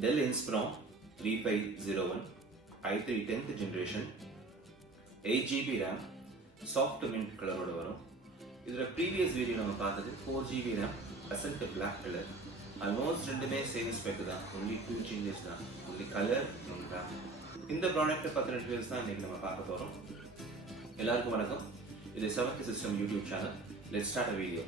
Dell Inspiron 3501 i3-10th generation 8GB RAM softmint color oda varum. Idra previous video nama paathathu 4GB RAM accent black color. Almost rendume same spec da, only 2 changes da, only color and RAM. இந்த product பத்தின details தான் இன்னைக்கு நம்ம பார்க்க போறோம். எல்லாருக்கும் வணக்கம். இது 7th System YouTube channel. Let's start a video.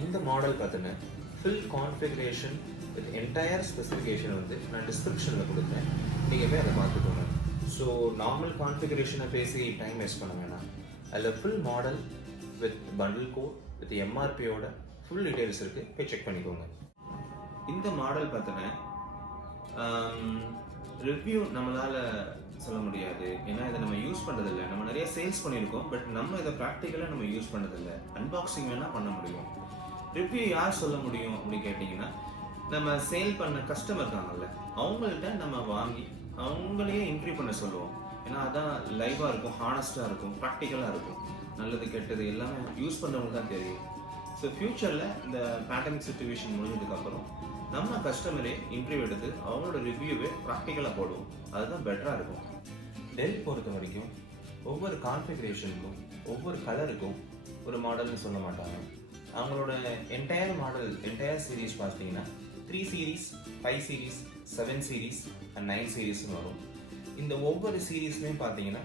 இந்த மாடல் பார்த்தீங்கன்னா full configuration with entire specification வந்து நான் டிஸ்கிரிப்ஷனில் கொடுத்தேன், நீங்கள் போய் அதை பார்த்துக்கோங்க. ஸோ நார்மல் கான்ஃபிகரேஷனை பேசி டைம் வேஸ்ட் பண்ண வேணாம். அதில் full model with bundle code with எம்ஆர்பியோட ஃபுல் டீட்டெயில்ஸ் இருக்குது, போய் செக் பண்ணிக்கோங்க. இந்த மாடல் பார்த்தீங்கன்னா ரிவ்யூ நம்மளால் சொல்ல முடியாது, ஏன்னா இதை நம்ம யூஸ் பண்ணுறதில்லை. நம்ம நிறைய சேல்ஸ் பண்ணியிருக்கோம், பட் நம்ம இதை ப்ராக்டிக்கலாக நம்ம யூஸ் பண்ணுறதில்லை. அன்பாக்சிங் வேணால் பண்ண முடியும். ரிவ்யூ யார் சொல்ல முடியும் அப்படின்னு கேட்டிங்கன்னா, நம்ம சேல் பண்ண கஸ்டமர் இருக்காங்கல்ல, அவங்கள்ட்ட நம்ம வாங்கி அவங்களையே இன்ட்ரிவ் பண்ண சொல்லுவோம். ஏன்னா அதான் லைவாக இருக்கும், ஹானஸ்டாக இருக்கும், ப்ராக்டிக்கலாக இருக்கும். நல்லது கெட்டது எல்லாமே யூஸ் பண்ணுறவங்களுக்கு தான் தெரியும். ஸோ ஃப்யூச்சரில் இந்த பேண்டமிக் சுச்சுவேஷன் முடிஞ்சதுக்கப்புறம் நம்ம கஸ்டமரே இன்டர்வியூ எடுத்து அவங்களோட ரிவ்யூவே ப்ராக்டிக்கலாக போடுவோம். அதுதான் பெட்டராக இருக்கும். டெல் பொறுத்த வரைக்கும் ஒவ்வொரு கான்ஃபிகரேஷனுக்கும் ஒவ்வொரு கலருக்கும் ஒரு மாடல்னு சொல்ல மாட்டாங்க. அவங்களோட என்டையர் மாடல், என்டையர் சீரீஸ் பார்த்தீங்கன்னா 3 சீரீஸ், 5 சீரீஸ், 7 சீரீஸ் அண்ட் 9 சீரீஸ்னு வரும். இந்த ஒவ்வொரு சீரீஸ்லையும் பார்த்தீங்கன்னா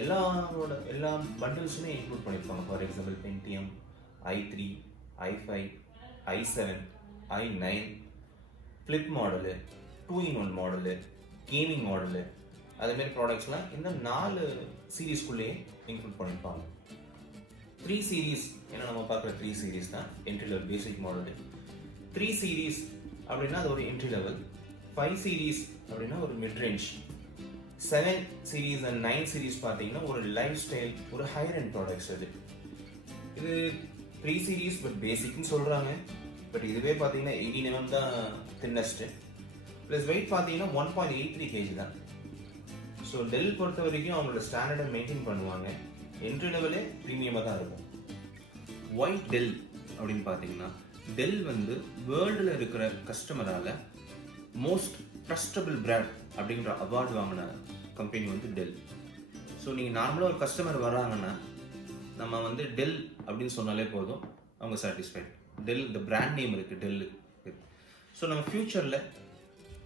எல்லா பண்டில்ஸுமே இன்க்ளூட் பண்ணியிருப்பாங்க. For example பென்டிஎம், i3, i5, i7, i9, flip model, 2-in-1 model, gaming model, அதுமாரி ப்ராடக்ட்ஸ்லாம் இந்த 4 சீரீஸ்குள்ளேயே இன்க்ளூட் பண்ணியிருப்பாங்க. 3 சீரீஸ், ஏன்னா நம்ம பார்க்குற 3 சீரீஸ் தான் என்ட்ரி லெவல் பேசிக் மாடலு. 3 சீரீஸ் அப்படின்னா அது ஒரு என்ட்ரி லெவல். 5 சீரீஸ் அப்படின்னா ஒரு mid range. 7 series and 9 series பார்த்தீங்கன்னா ஒரு லைஃப் ஸ்டைல், ஒரு ஹையர் எண்ட் ப்ராடக்ட்ஸ். இது 3 சீரீஸ் பட் பேசிக்னு சொல்கிறாங்க. பட் இதுவே பார்த்தீங்கன்னா 18 mm தான் தின்னஸ்ட்டு. ப்ளஸ் வெயிட் பார்த்தீங்கன்னா 1.83 kg தான். ஸோ டெல் பொறுத்த வரைக்கும் அவங்களோட ஸ்டாண்டர்டை மெயின்டைன் பண்ணுவாங்க. என்ட்ரி லெவலே ப்ரீமியமாக தான் இருக்கும். ஒயிட் டெல் அப்படின்னு பார்த்தீங்கன்னா, டெல் வந்து வேர்ல்டில் இருக்கிற கஸ்டமரால் மோஸ்ட் ட்ரஸ்டபிள் பிராண்ட் அப்படின்ற அவார்டு வாங்கின கம்பெனி வந்து டெல். ஸோ நீங்கள் நார்மலாக ஒரு கஸ்டமர் வராங்கன்னா நம்ம வந்து டெல் அப்படின்னு சொன்னாலே போதும், அவங்க சாட்டிஸ்ஃபைட். டெல் இந்த பிராண்ட் நேம் இருக்குது டெல்லு. ஸோ நம்ம ஃப்யூச்சரில்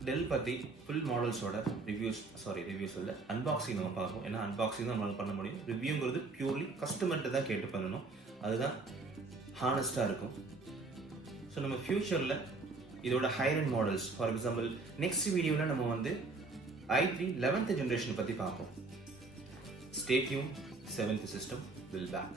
டெல் பற்றி ஃபுல் மாடல்ஸோட ரிவ்யூஸ் இல்லை, அன்பாக்சிங் நம்ம பார்ப்போம். ஏன்னா அன்பாக்சிங் தான் நம்மளால் பண்ண முடியும். ரிவ்யூங்கிறது பியூர்லி கஸ்டமர்கிட்ட தான் கேட்டு பண்ணணும், அதுதான் ஹானஸ்டாக இருக்கும். ஸோ நம்ம ஃப்யூச்சரில் இதோட higher and models, for example next வீடியோவில் நம்ம வந்து i3-11th generation பற்றி பார்ப்போம். Stay tuned, 7th System will back.